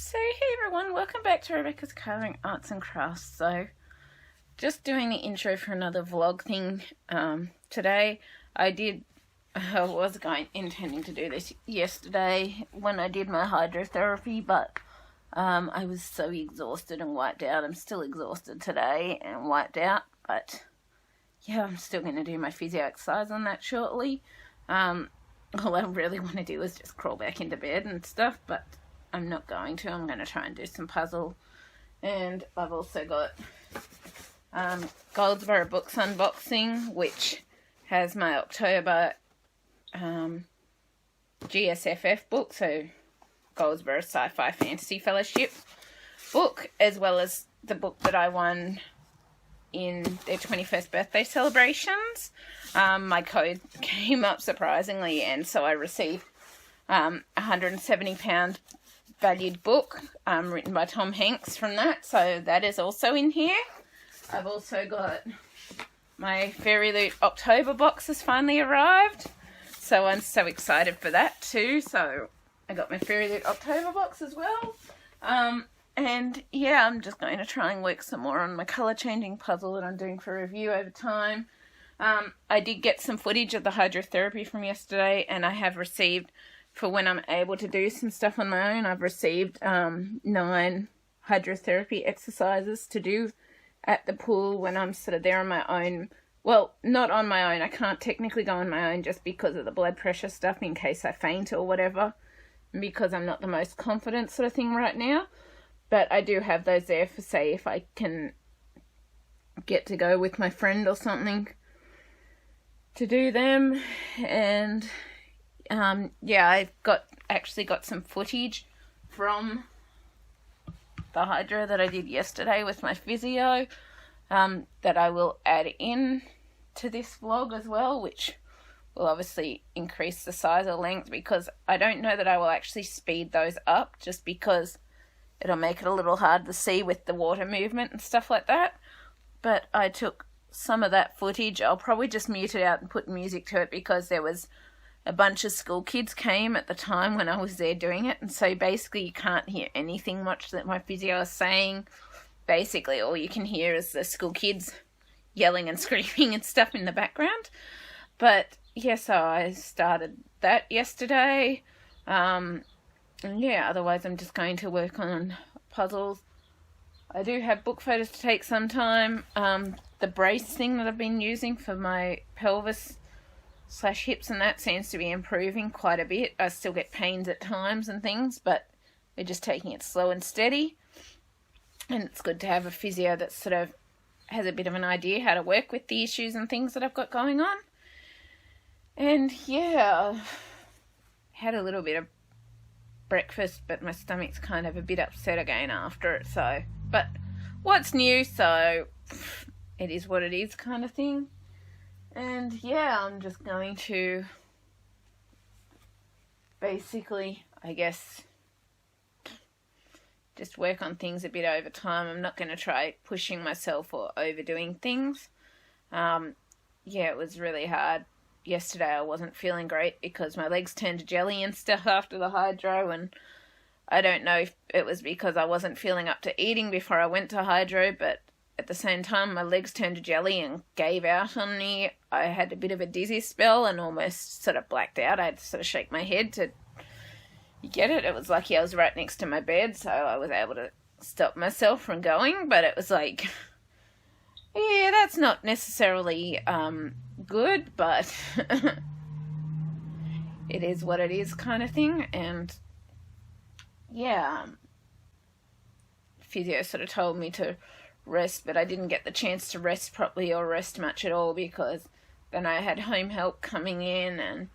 So hey everyone, welcome back to Rebecca's Carving Arts and Crafts. So just doing the intro for another vlog thing today. I was intending to do this yesterday when I did my hydrotherapy, but I was so exhausted and wiped out. I'm still exhausted today and wiped out, but yeah, I'm still going to do my physio exercise on that shortly. All I really want to do is just crawl back into bed and stuff, but I'm not going to. I'm going to try and do some puzzle. And I've also got Goldsboro Books Unboxing, which has my October GSFF book, so Goldsboro Sci-Fi Fantasy Fellowship book, as well as the book that I won in their 21st birthday celebrations. My code came up surprisingly, and so I received £170 valued book written by Tom Hanks from that, so that is also in here. I've also got my Fairy Loot October box has finally arrived, so I'm so excited for that too. So I got my Fairy Loot October box as well. And yeah, I'm just going to try and work some more on my colour changing puzzle that I'm doing for review over time. I did get some footage of the hydrotherapy from yesterday, and I have received, for when I'm able to do some stuff on my own, I've received 9 hydrotherapy exercises to do at the pool when I'm sort of there on my own. Well, not on my own. I can't technically go on my own just because of the blood pressure stuff in case I faint or whatever, because I'm not the most confident sort of thing right now. But I do have those there for, say, if I can get to go with my friend or something to do them. And yeah, I've actually got some footage from the hydro that I did yesterday with my physio that I will add in to this vlog as well, which will obviously increase the size or length, because I don't know that I will actually speed those up, just because it'll make it a little hard to see with the water movement and stuff like that. But I took some of that footage. I'll probably just mute it out and put music to it, because there was a bunch of school kids came at the time when I was there doing it, and so basically you can't hear anything much that my physio is saying. Basically all you can hear is the school kids yelling and screaming and stuff in the background. But yeah, so I started that yesterday. And yeah, otherwise I'm just going to work on puzzles. I do have book photos to take sometime. The brace thing that I've been using for my pelvis/hips and that seems to be improving quite a bit. I still get pains at times and things, but we're just taking it slow and steady. And it's good to have a physio that sort of has a bit of an idea how to work with the issues and things that I've got going on. And yeah, had a little bit of breakfast, but my stomach's kind of a bit upset again after it, so, but what's new, so it is what it is kind of thing. And yeah, I'm just going to basically, I guess, just work on things a bit over time. I'm not going to try pushing myself or overdoing things. Yeah, it was really hard. Yesterday I wasn't feeling great because my legs turned to jelly and stuff after the hydro, and I don't know if it was because I wasn't feeling up to eating before I went to hydro, but at the same time my legs turned to jelly and gave out on me. I had a bit of a dizzy spell and almost sort of blacked out. I had to sort of shake my head to get it. It was lucky I was right next to my bed, so I was able to stop myself from going, but it was like, yeah, that's not necessarily good, but it is what it is kind of thing. And yeah, physio sort of told me to rest, but I didn't get the chance to rest properly or rest much at all, because then I had home help coming in, and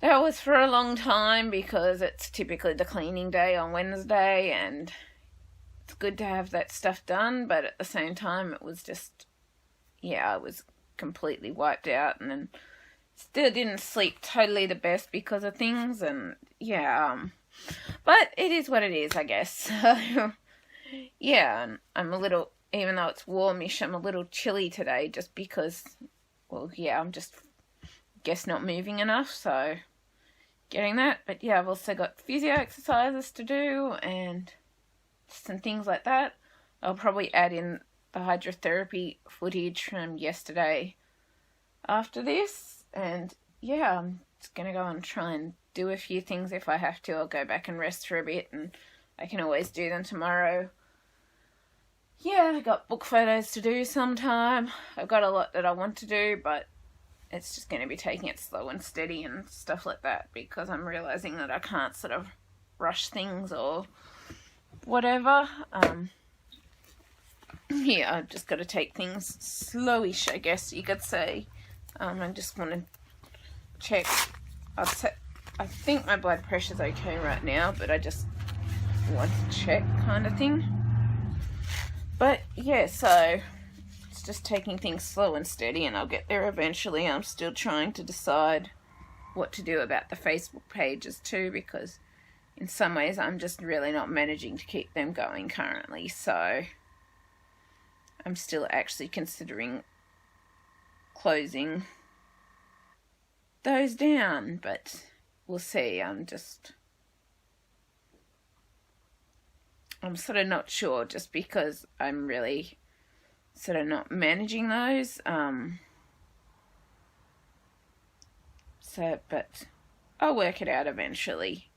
that was for a long time because it's typically the cleaning day on Wednesday, and it's good to have that stuff done, but at the same time it was just, yeah, I was completely wiped out, and then still didn't sleep totally the best because of things. And yeah, but it is what it is, I guess. So yeah, and I'm a little, even though it's warmish, I'm a little chilly today, just because, well, yeah, I'm just, guess, not moving enough. So getting that. But yeah, I've also got physio exercises to do and some things like that. I'll probably add in the hydrotherapy footage from yesterday after this. And yeah, I'm just going to go and try and do a few things. If I have to, I'll go back and rest for a bit, and I can always do them tomorrow. Yeah, I got book photos to do sometime. I've got a lot that I want to do, but it's just going to be taking it slow and steady and stuff like that, because I'm realizing that I can't sort of rush things or whatever. Yeah, I've just got to take things slowish, I guess you could say. I just want to check. I think my blood pressure's okay right now, but I just want to check, kind of thing. But yeah, so it's just taking things slow and steady, and I'll get there eventually. I'm still trying to decide what to do about the Facebook pages too, because in some ways I'm just really not managing to keep them going currently. So I'm still actually considering closing those down, but we'll see. I'm sort of not sure, just because I'm really sort of not managing those. But I'll work it out eventually.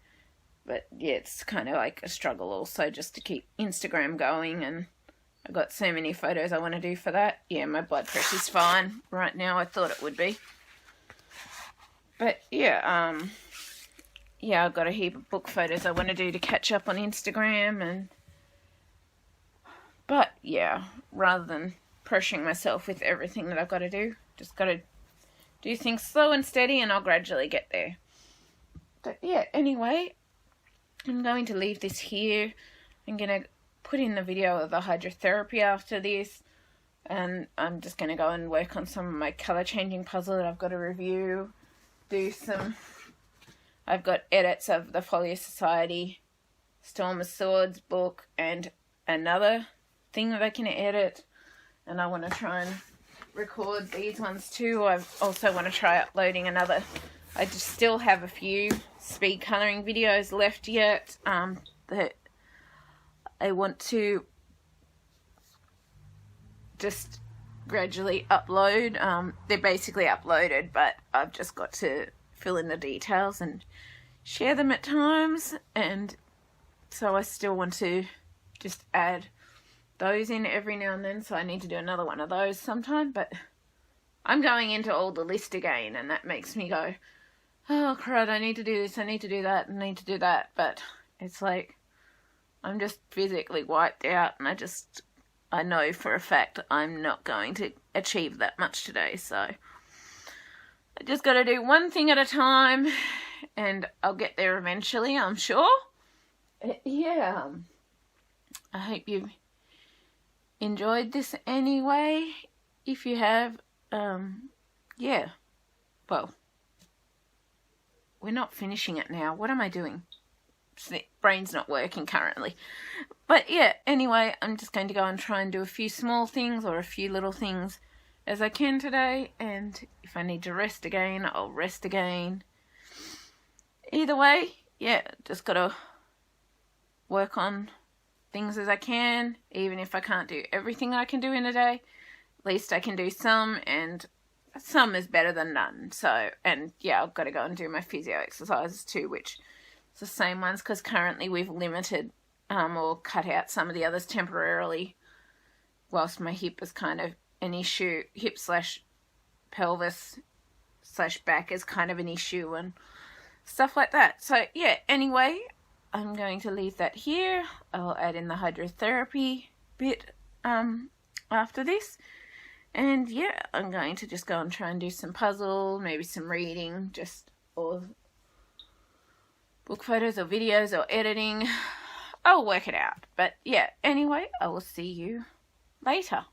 But yeah, it's kind of like a struggle also just to keep Instagram going, and I've got so many photos I want to do for that. Yeah, my blood pressure's fine right now. I thought it would be. But yeah, yeah, I've got a heap of book photos I want to do to catch up on Instagram, but yeah, rather than pressuring myself with everything that I've got to do, just got to do things slow and steady, and I'll gradually get there. But yeah, anyway, I'm going to leave this here. I'm going to put in the video of the hydrotherapy after this, and I'm just going to go and work on some of my colour changing puzzle that I've got to review. I've got edits of the Folio Society Storm of Swords book and another thing that I can edit, and I want to try and record these ones too. I also want to try uploading another. I just still have a few speed colouring videos left yet that I want to just gradually upload. They're basically uploaded, but I've just got to fill in the details and share them at times, and so I still want to just add those in every now and then, so I need to do another one of those sometime. But I'm going into all the list again, and that makes me go, oh crud, I need to do this, I need to do that, I need to do that. But it's like I'm just physically wiped out, and I know for a fact I'm not going to achieve that much today, so I just got to do one thing at a time, and I'll get there eventually, I'm sure. Yeah, I hope you've enjoyed this anyway. If you have, yeah, well, we're not finishing it now. What am I doing? Brain's not working currently. But yeah, anyway, I'm just going to go and try and do a few small things or a few little things as I can today, and if I need to rest again, I'll rest again. Either way, yeah, just gotta work on things as I can. Even if I can't do everything I can do in a day, at least I can do some, and some is better than none. So, and yeah, I've got to go and do my physio exercises too, which is the same ones, because currently we've limited or cut out some of the others temporarily whilst my hip is kind of an issue. Hip / pelvis / back is kind of an issue and stuff like that. So yeah, anyway, I'm going to leave that here. I'll add in the hydrotherapy bit after this. And yeah, I'm going to just go and try and do some puzzle, maybe some reading, or book photos or videos or editing. I'll work it out. But yeah, anyway, I will see you later.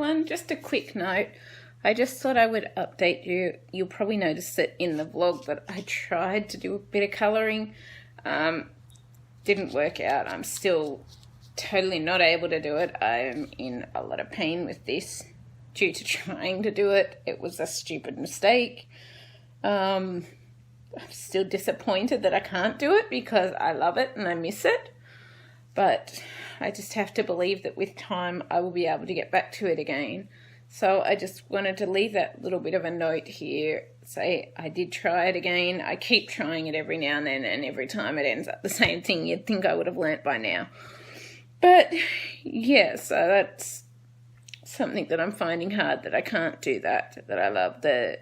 everyone, just a quick note. I just thought I would update you. You'll probably notice it in the vlog that I tried to do a bit of colouring. Didn't work out. I'm still totally not able to do it. I'm in a lot of pain with this due to trying to do it. It was a stupid mistake. I'm still disappointed that I can't do it because I love it and I miss it. But I just have to believe that with time I will be able to get back to it again. So I just wanted to leave that little bit of a note here. Say I did try it again. I keep trying it every now and then, and every time it ends up the same thing. You'd think I would have learnt by now. But yeah, so that's something that I'm finding hard, that I can't do that I love. The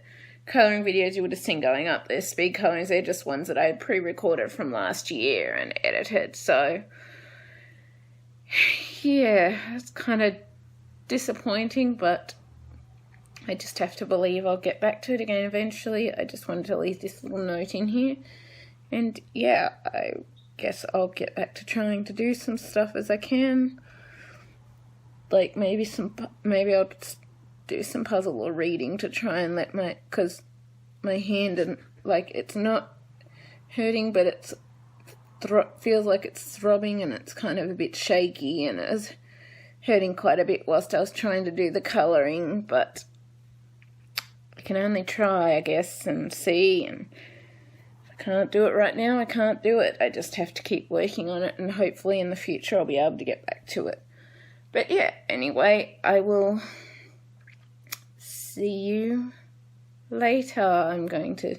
colouring videos you would have seen going up, they're speed colourings. They're just ones that I had pre-recorded from last year and edited. So yeah, it's kind of disappointing, but I just have to believe I'll get back to it again eventually. I just wanted to leave this little note in here. And yeah, I guess I'll get back to trying to do some stuff as I can. Like maybe I'll just do some puzzle or reading to try and let because my hand, and like, it's not hurting, but it's feels like it's throbbing and it's kind of a bit shaky, and it was hurting quite a bit whilst I was trying to do the colouring. But I can only try, I guess, and see, and if I can't do it right now, I can't do it. I just have to keep working on it, and hopefully in the future I'll be able to get back to it. But yeah, anyway, I will see you later. I'm going to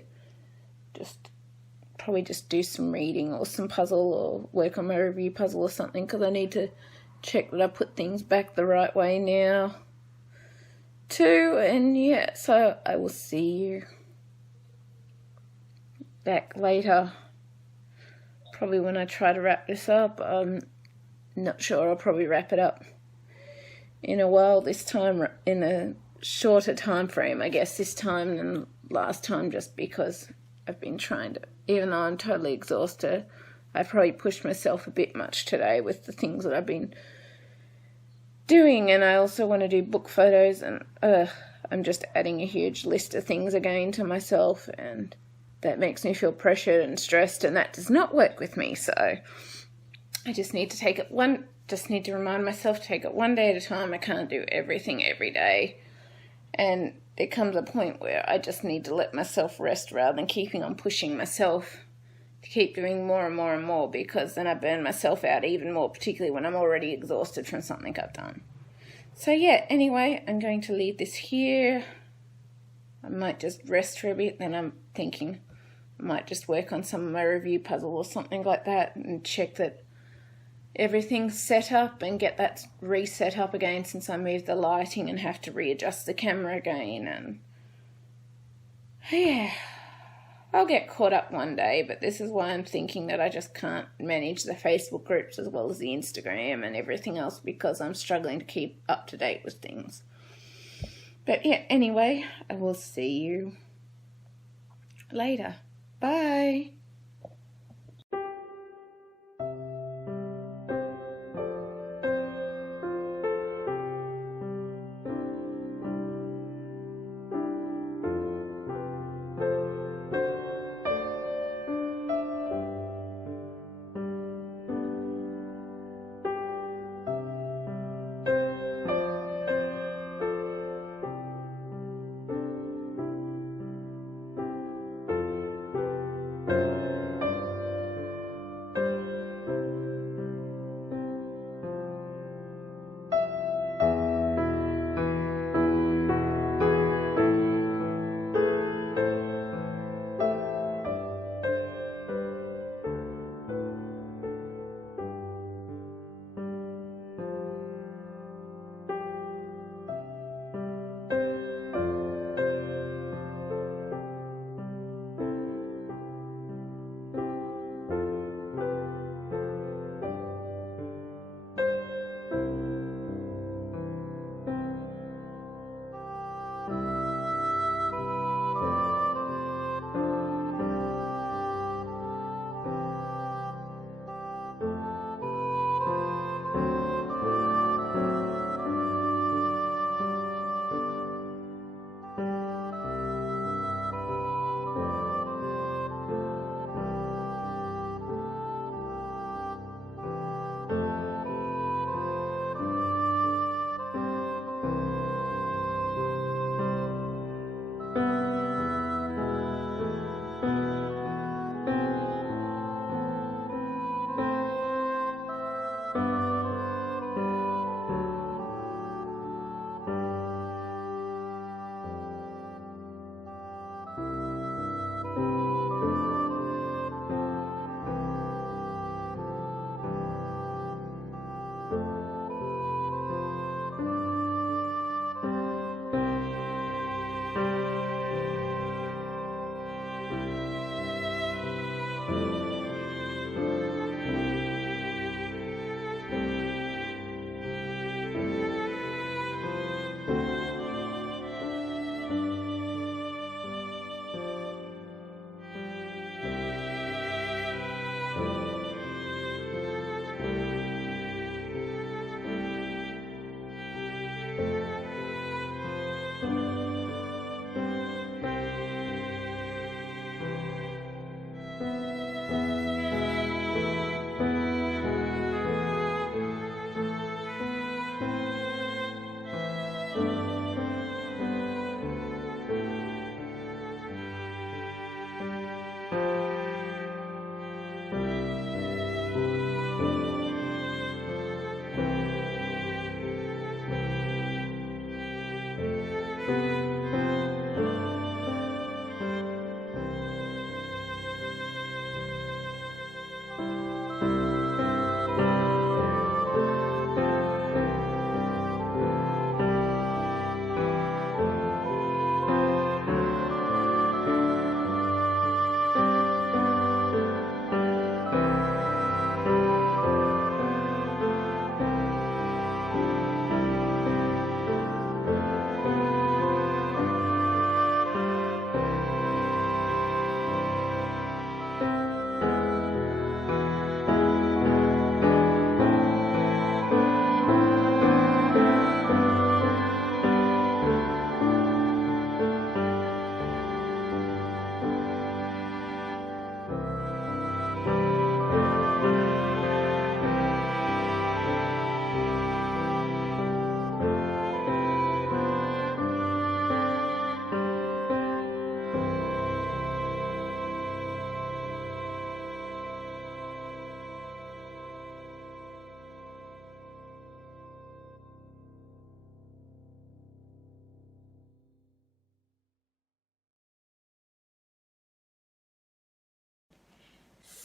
probably just do some reading or some puzzle or work on my review puzzle or something, because I need to check that I put things back the right way now too. And yeah, so I will see you back later, probably when I try to wrap this up. I'm not sure. I'll probably wrap it up in a while this time, in a shorter time frame, I guess, this time than last time, just because I've been trying to, even though I'm totally exhausted, I probably pushed myself a bit much today with the things that I've been doing. And I also want to do book photos, and I'm just adding a huge list of things again to myself, and that makes me feel pressured and stressed, and that does not work with me. So I just need to remind myself to take it one day at a time. I can't do everything every day. And there comes a point where I just need to let myself rest rather than keeping on pushing myself to keep doing more and more and more, because then I burn myself out even more, particularly when I'm already exhausted from something I've done. So yeah, anyway, I'm going to leave this here. I might just rest for a bit, then I'm thinking I might just work on some of my review puzzle or something like that, and check that everything's set up and get that reset up again, since I moved the lighting and have to readjust the camera again. And yeah, I'll get caught up one day, but this is why I'm thinking that I just can't manage the Facebook groups as well as the Instagram and everything else, because I'm struggling to keep up to date with things. But yeah, anyway, I will see you later. Bye.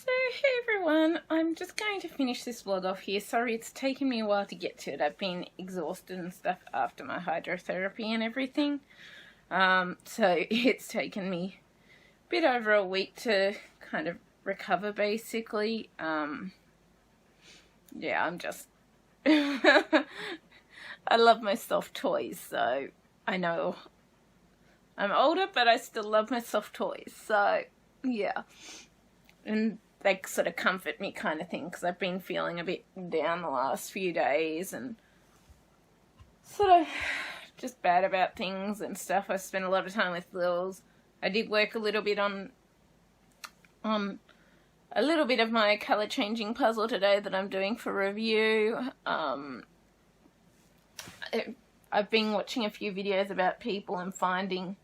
So, hey everyone, I'm just going to finish this vlog off here. Sorry it's taken me a while to get to it. I've been exhausted and stuff after my hydrotherapy and everything. So it's taken me a bit over a week to kind of recover basically. Yeah, I'm just... I love my soft toys, so I know I'm older, but I still love my soft toys, so yeah. And they sort of comfort me kind of thing, because I've been feeling a bit down the last few days and sort of just bad about things and stuff. I spent a lot of time with Lils. I did work a little bit on a little bit of my colour changing puzzle today that I'm doing for review. I've been watching a few videos about people and finding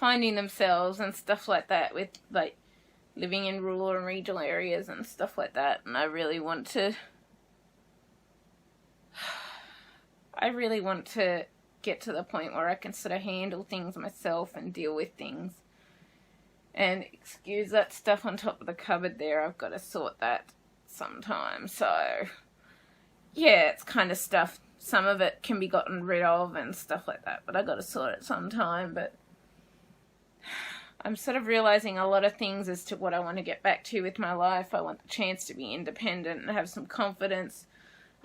themselves and stuff like that, with like living in rural and regional areas and stuff like that, and I really want to get to the point where I can sort of handle things myself and deal with things. And excuse that stuff on top of the cupboard there, I've got to sort that sometime. So yeah, it's kind of stuff, some of it can be gotten rid of and stuff like that, but I got to sort it sometime. But I'm sort of realizing a lot of things as to what I want to get back to with my life. I want the chance to be independent and have some confidence.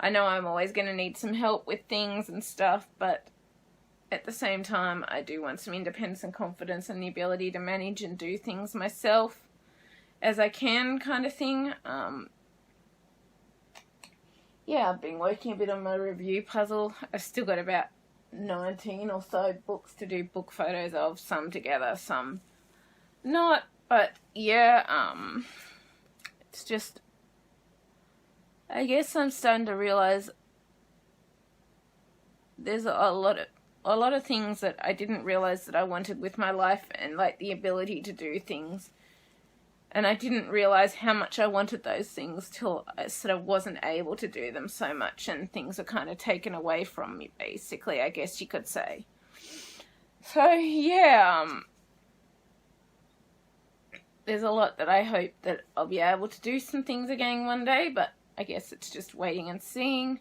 I know I'm always going to need some help with things and stuff, but at the same time, I do want some independence and confidence and the ability to manage and do things myself as I can, kind of thing. Yeah, I've been working a bit on my review puzzle. I've still got about 19 or so books to do book photos of, some together, some not, but yeah, it's just, I guess I'm starting to realize there's a lot of things that I didn't realize that I wanted with my life, and like the ability to do things, and I didn't realize how much I wanted those things till I sort of wasn't able to do them so much, and things are kind of taken away from me, basically, I guess you could say. So yeah, there's a lot that I hope that I'll be able to do some things again one day, but I guess it's just waiting and seeing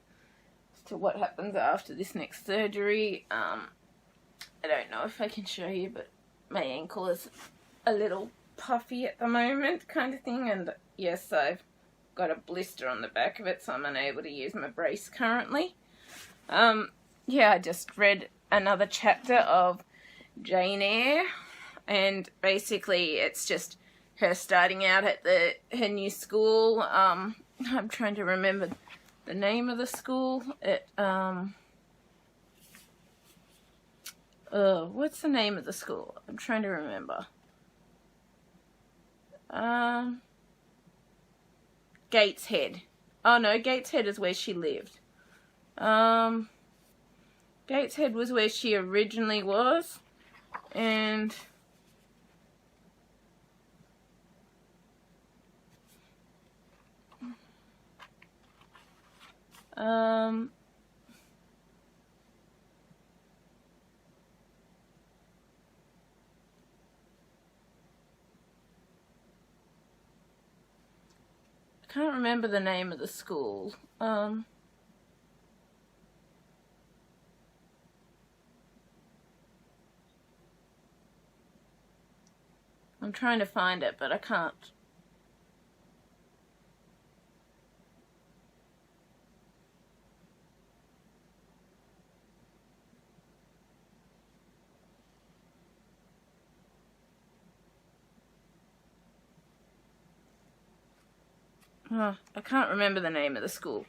as to what happens after this next surgery. I don't know if I can show you, but my ankle is a little puffy at the moment, kind of thing, and yes, I've got a blister on the back of it, so I'm unable to use my brace currently. Yeah, I just read another chapter of Jane Eyre, and basically it's just her starting out at her new school. I'm trying to remember the name of the school. What's the name of the school? I'm trying to remember. Gateshead. Oh no, Gateshead is where she lived. Gateshead was where she originally was, and can't remember the name of the school. I'm trying to find it, but I can't. Oh, I can't remember the name of the school.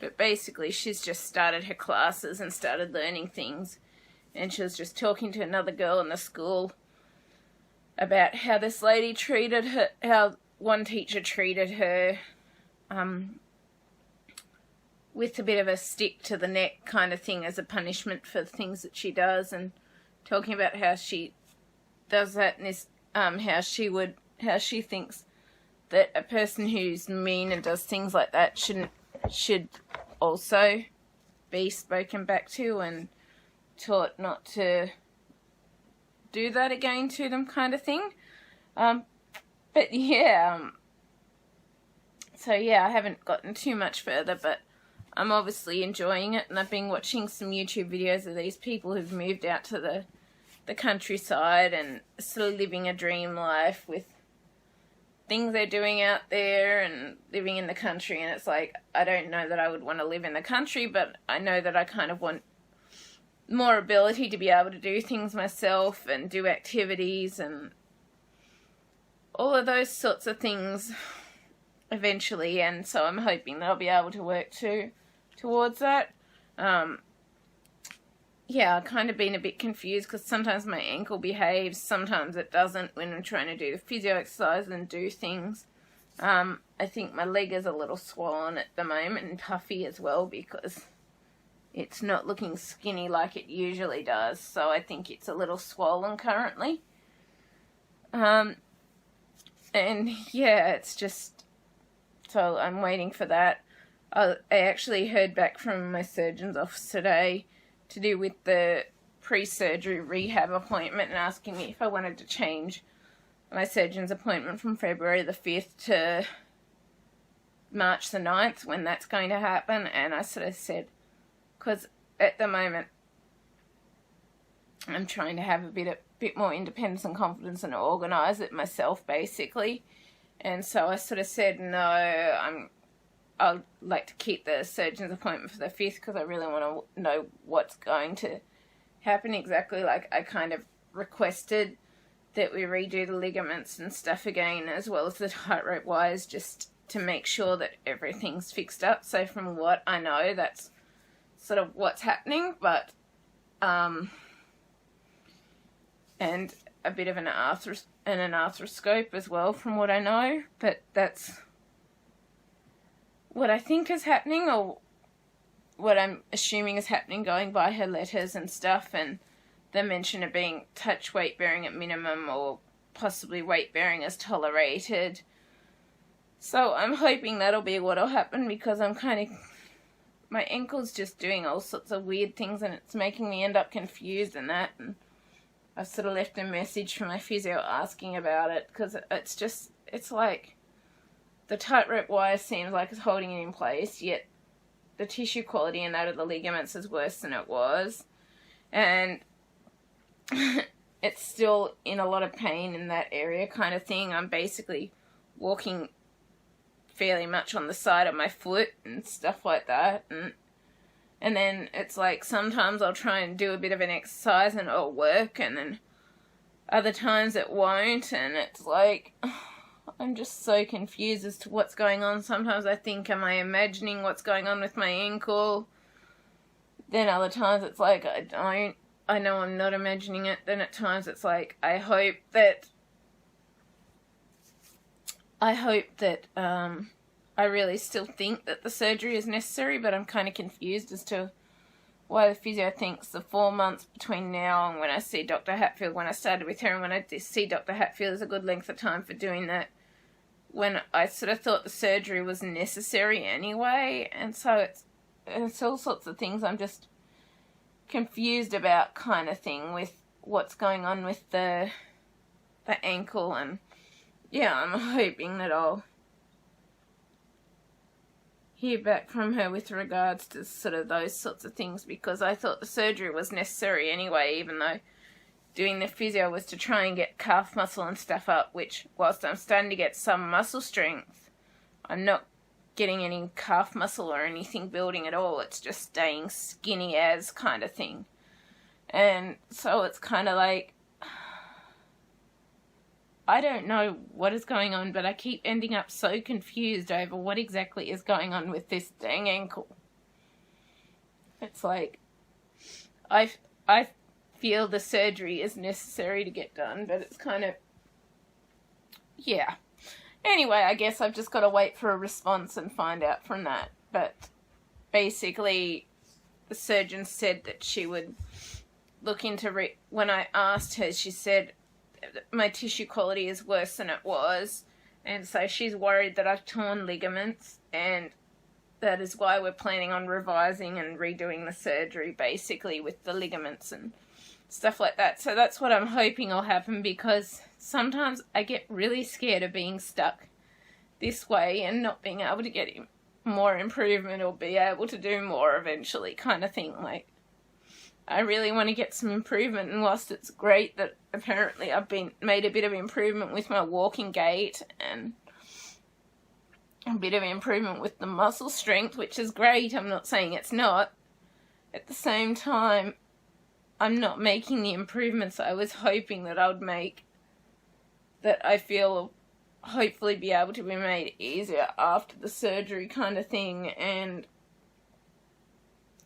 But basically, she's just started her classes and started learning things. And she was just talking to another girl in the school about how this lady treated her, how one teacher treated her with a bit of a stick to the neck kind of thing as a punishment for the things that she does, and talking about how she does that and this, how she thinks that a person who's mean and does things like that should also be spoken back to and taught not to do that again to them, kind of thing. But yeah, so yeah, I haven't gotten too much further, but I'm obviously enjoying it, and I've been watching some YouTube videos of these people who've moved out to the countryside and sort of living a dream life with things they're doing out there and living in the country. And it's like, I don't know that I would want to live in the country, but I know that I kind of want more ability to be able to do things myself and do activities and all of those sorts of things eventually. And so I'm hoping that I'll be able to work towards that. Yeah, I've kind of been a bit confused because sometimes my ankle behaves, sometimes it doesn't when I'm trying to do the physio exercise and do things. I think my leg is a little swollen at the moment and puffy as well because it's not looking skinny like it usually does. So I think it's a little swollen currently. And yeah, it's just, so I'm waiting for that. I actually heard back from my surgeon's office today to do with the pre-surgery rehab appointment and asking me if I wanted to change my surgeon's appointment from February the 5th to March the 9th, when that's going to happen. And I sort of said, because at the moment I'm trying to have a bit more independence and confidence and organise it myself, basically. And so I sort of said, no, I'd like to keep the surgeon's appointment for the 5th because I really want to know what's going to happen exactly. Like, I kind of requested that we redo the ligaments and stuff again, as well as the tightrope wires, just to make sure that everything's fixed up. So from what I know, that's sort of what's happening. But and a bit of an arthroscope as well, from what I know. But that's what I think is happening, or what I'm assuming is happening, going by her letters and stuff, and the mention of being touch weight bearing at minimum, or possibly weight bearing as tolerated. So I'm hoping that'll be what'll happen, because I'm my ankle's just doing all sorts of weird things, and it's making me end up confused and that. And I've sort of left a message for my physio asking about it, because it's like the tightrope wire seems like it's holding it in place, yet the tissue quality and that of the ligaments is worse than it was. And it's still in a lot of pain in that area, kind of thing. I'm basically walking fairly much on the side of my foot and stuff like that. And then it's like sometimes I'll try and do a bit of an exercise and it'll work, and then other times it won't. And it's like, I'm just so confused as to what's going on. Sometimes I think, am I imagining what's going on with my ankle? Then other times it's like, I know I'm not imagining it. Then at times it's like, I hope that I really still think that the surgery is necessary, but I'm kind of confused as to why the physio thinks the 4 months between now and when I see Dr. Hatfield, when I started with her and when I see Dr. Hatfield, is a good length of time for doing that, when I sort of thought the surgery was necessary anyway. And so it's all sorts of things I'm just confused about, kind of thing, with what's going on with the ankle. And yeah, I'm hoping that I'll hear back from her with regards to sort of those sorts of things, because I thought the surgery was necessary anyway, even though doing the physio was to try and get calf muscle and stuff up, which, whilst I'm starting to get some muscle strength, I'm not getting any calf muscle or anything building at all. It's just staying skinny as kind of thing. And so it's kind of like, I don't know what is going on, but I keep ending up so confused over what exactly is going on with this dang ankle. It's like, I feel the surgery is necessary to get done, but it's kind of, yeah. Anyway, I guess I've just got to wait for a response and find out from that. But basically, the surgeon said that she would look into when I asked her, she said my tissue quality is worse than it was, and so she's worried that I've torn ligaments, and that is why we're planning on revising and redoing the surgery, basically, with the ligaments and stuff like that. So that's what I'm hoping will happen, because sometimes I get really scared of being stuck this way and not being able to get more improvement or be able to do more eventually, kind of thing. Like, I really want to get some improvement, and whilst it's great that apparently I've made a bit of improvement with my walking gait and a bit of improvement with the muscle strength, which is great, I'm not saying it's not, at the same time, I'm not making the improvements I was hoping that I would make, that I feel will hopefully be able to be made easier after the surgery, kind of thing. And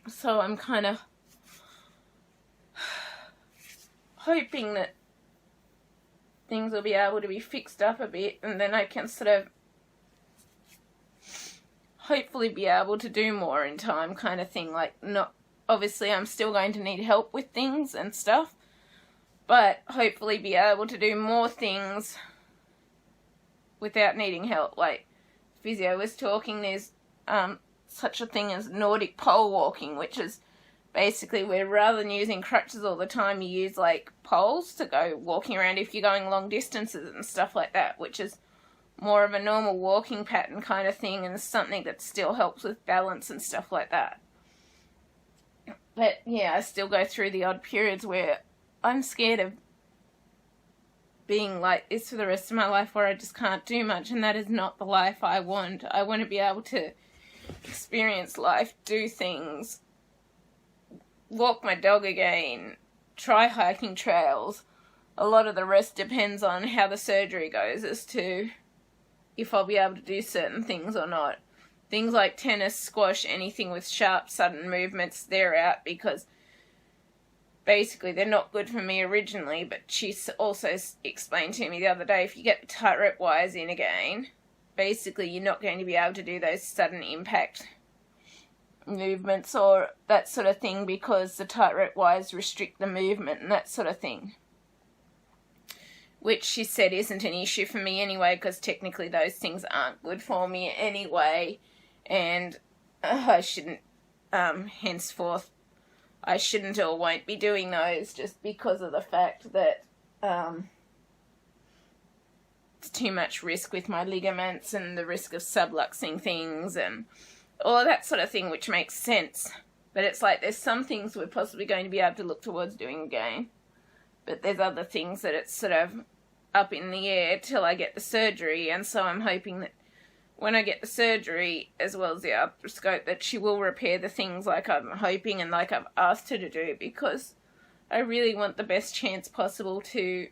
so I'm kind of hoping that things will be able to be fixed up a bit, and then I can sort of hopefully be able to do more in time, kind of thing. Like, not obviously I'm still going to need help with things and stuff, but hopefully be able to do more things without needing help. Like, physio was talking, there's such a thing as Nordic pole walking, which is basically where rather than using crutches all the time, you use like poles to go walking around if you're going long distances and stuff like that, which is more of a normal walking pattern kind of thing, and something that still helps with balance and stuff like that. But yeah, I still go through the odd periods where I'm scared of being like this for the rest of my life, where I just can't do much, and that is not the life I want. I want to be able to experience life, do things, walk my dog again, try hiking trails. A lot of the rest depends on how the surgery goes as to if I'll be able to do certain things or not. Things like tennis, squash, anything with sharp, sudden movements, they're out, because basically they're not good for me originally, but she also explained to me the other day, if you get the tightrope wires in again, basically you're not going to be able to do those sudden impact movements or that sort of thing, because the tightrope wires restrict the movement and that sort of thing. Which she said isn't an issue for me anyway, because technically those things aren't good for me anyway, and I shouldn't, henceforth, I shouldn't or won't be doing those, just because of the fact that it's too much risk with my ligaments and the risk of subluxing things and all of that sort of thing, which makes sense. But it's like there's some things we're possibly going to be able to look towards doing again, but there's other things that it's sort of up in the air till I get the surgery. And so I'm hoping that when I get the surgery, as well as the arthroscope, that she will repair the things like I'm hoping and like I've asked her to do, because I really want the best chance possible to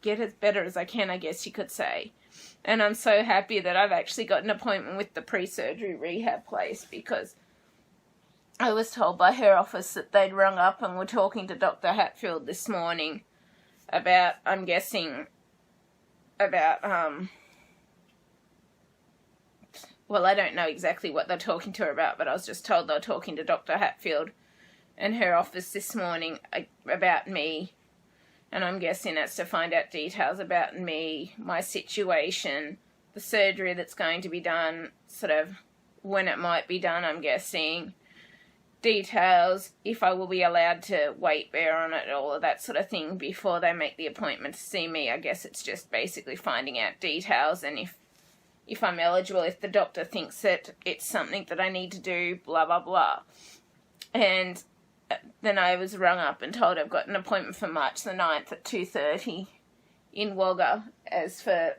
get as better as I can, I guess you could say. And I'm so happy that I've actually got an appointment with the pre-surgery rehab place, because I was told by her office that they'd rung up and were talking to Dr. Hatfield this morning about, I'm guessing, about, well, I don't know exactly what they're talking to her about, but I was just told they were talking to Dr. Hatfield and her office this morning about me. And I'm guessing that's to find out details about me, my situation, the surgery that's going to be done, sort of when it might be done, I'm guessing. Details, if I will be allowed to weight bear on it, all of that sort of thing before they make the appointment to see me. I guess it's just basically finding out details, and if I'm eligible, if the doctor thinks that it's something that I need to do, blah, blah, blah. And then I was rung up and told I've got an appointment for March the 9th at 2:30 in Wagga. As for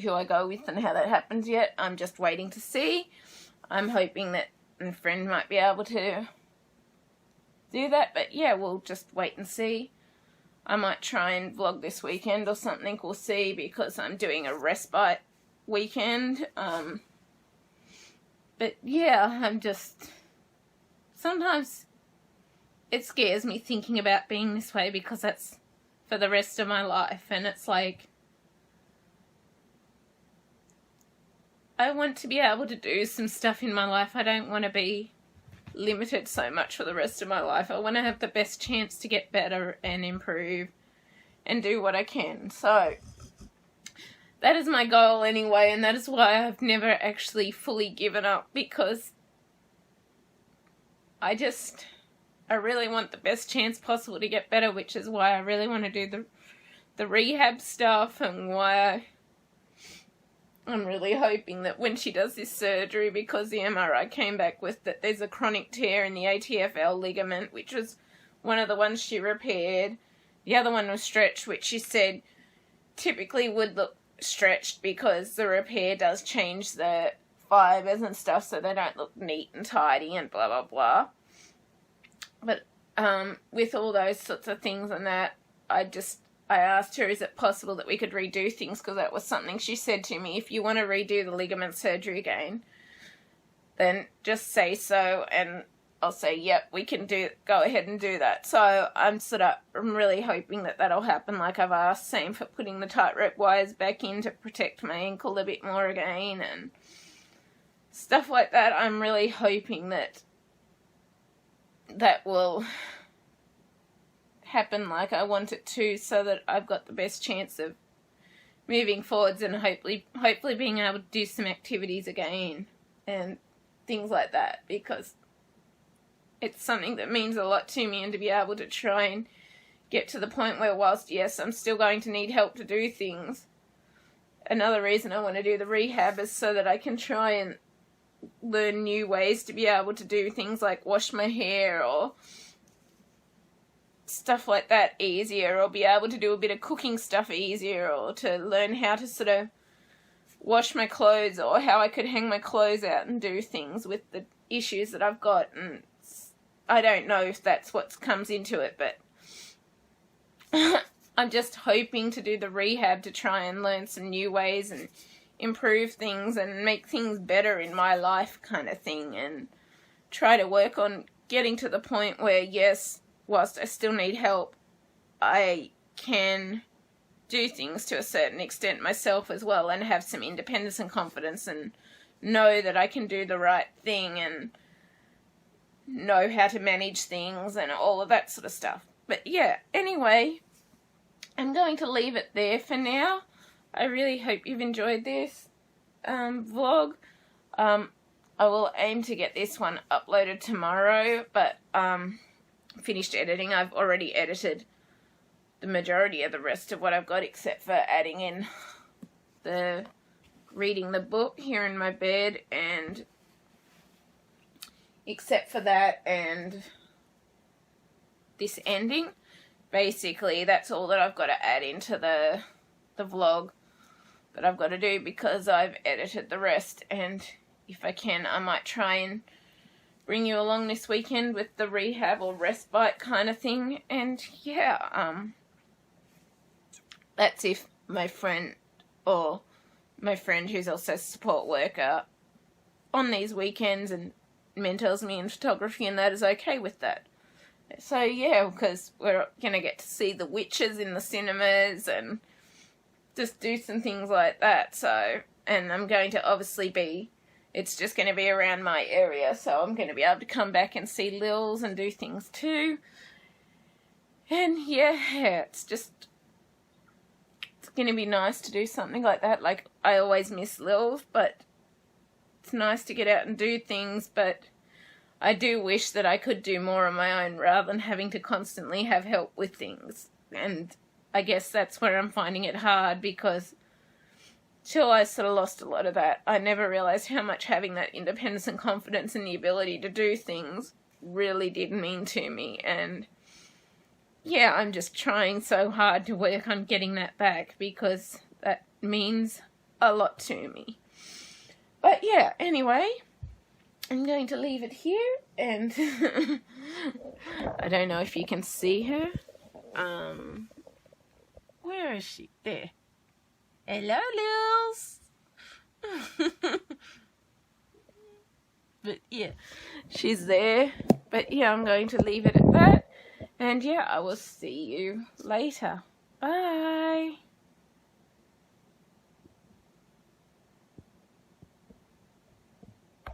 who I go with and how that happens yet, I'm just waiting to see. I'm hoping that a friend might be able to do that, but yeah, we'll just wait and see. I might try and vlog this weekend or something, we'll see, because I'm doing a respite weekend. But yeah, I'm just, sometimes it scares me thinking about being this way, because that's for the rest of my life, and it's like, I want to be able to do some stuff in my life. I don't want to be limited so much for the rest of my life. I want to have the best chance to get better and improve and do what I can. So that is my goal anyway, and that is why I've never actually fully given up, because I really want the best chance possible to get better, which is why I really want to do the rehab stuff, and why I'm really hoping that when she does this surgery, because the MRI came back with that there's a chronic tear in the ATFL ligament, which was one of the ones she repaired. The other one was stretched, which she said typically would look stretched because the repair does change the fibers and stuff so they don't look neat and tidy and blah, blah, blah. But with all those sorts of things and that, I asked her, is it possible that we could redo things? Because that was something she said to me. If you want to redo the ligament surgery again, then just say so, and I'll say, yep, we can go ahead and do that. So I'm really hoping that that'll happen like I've asked. Same for putting the tightrope wires back in to protect my ankle a bit more again and stuff like that. I'm really hoping that that will happen like I want it to, so that I've got the best chance of moving forwards and hopefully being able to do some activities again and things like that, because it's something that means a lot to me, and to be able to try and get to the point where, whilst yes, I'm still going to need help to do things, another reason I want to do the rehab is so that I can try and learn new ways to be able to do things like wash my hair or stuff like that easier, or be able to do a bit of cooking stuff easier, or to learn how to sort of wash my clothes, or how I could hang my clothes out and do things with the issues that I've got. And I don't know if that's what comes into it, but I'm just hoping to do the rehab to try and learn some new ways and improve things and make things better in my life, kind of thing, and try to work on getting to the point where, yes, whilst I still need help, I can do things to a certain extent myself as well, and have some independence and confidence, and know that I can do the right thing, and know how to manage things and all of that sort of stuff. But yeah, anyway, I'm going to leave it there for now. I really hope you've enjoyed this vlog. I will aim to get this one uploaded tomorrow, but finished editing. I've already edited the majority of the rest of what I've got, except for adding in the reading the book here in my bed, and except for that and this ending. Basically, that's all that I've got to add into the vlog that I've got to do, because I've edited the rest. And if I can, I might try and bring you along this weekend with the rehab or respite kind of thing. And yeah, that's if my friend who's also a support worker on these weekends and mentors me in photography and that is okay with that. So yeah, because we're going to get to see the witches in the cinemas and just do some things like that. So, and I'm going to obviously it's just going to be around my area, so I'm going to be able to come back and see Lils and do things too. And yeah, it's going to be nice to do something like that. Like, I always miss Lils, but it's nice to get out and do things, but I do wish that I could do more on my own rather than having to constantly have help with things. And I guess that's where I'm finding it hard, because till I sort of lost a lot of that, I never realised how much having that independence and confidence and the ability to do things really did mean to me. And yeah, I'm just trying so hard to work on getting that back, because that means a lot to me. But yeah, anyway, I'm going to leave it here, and I don't know if you can see her. Where is she? There. Hello, Lils. But yeah, she's there. But yeah, I'm going to leave it at that. And yeah, I will see you later. Bye.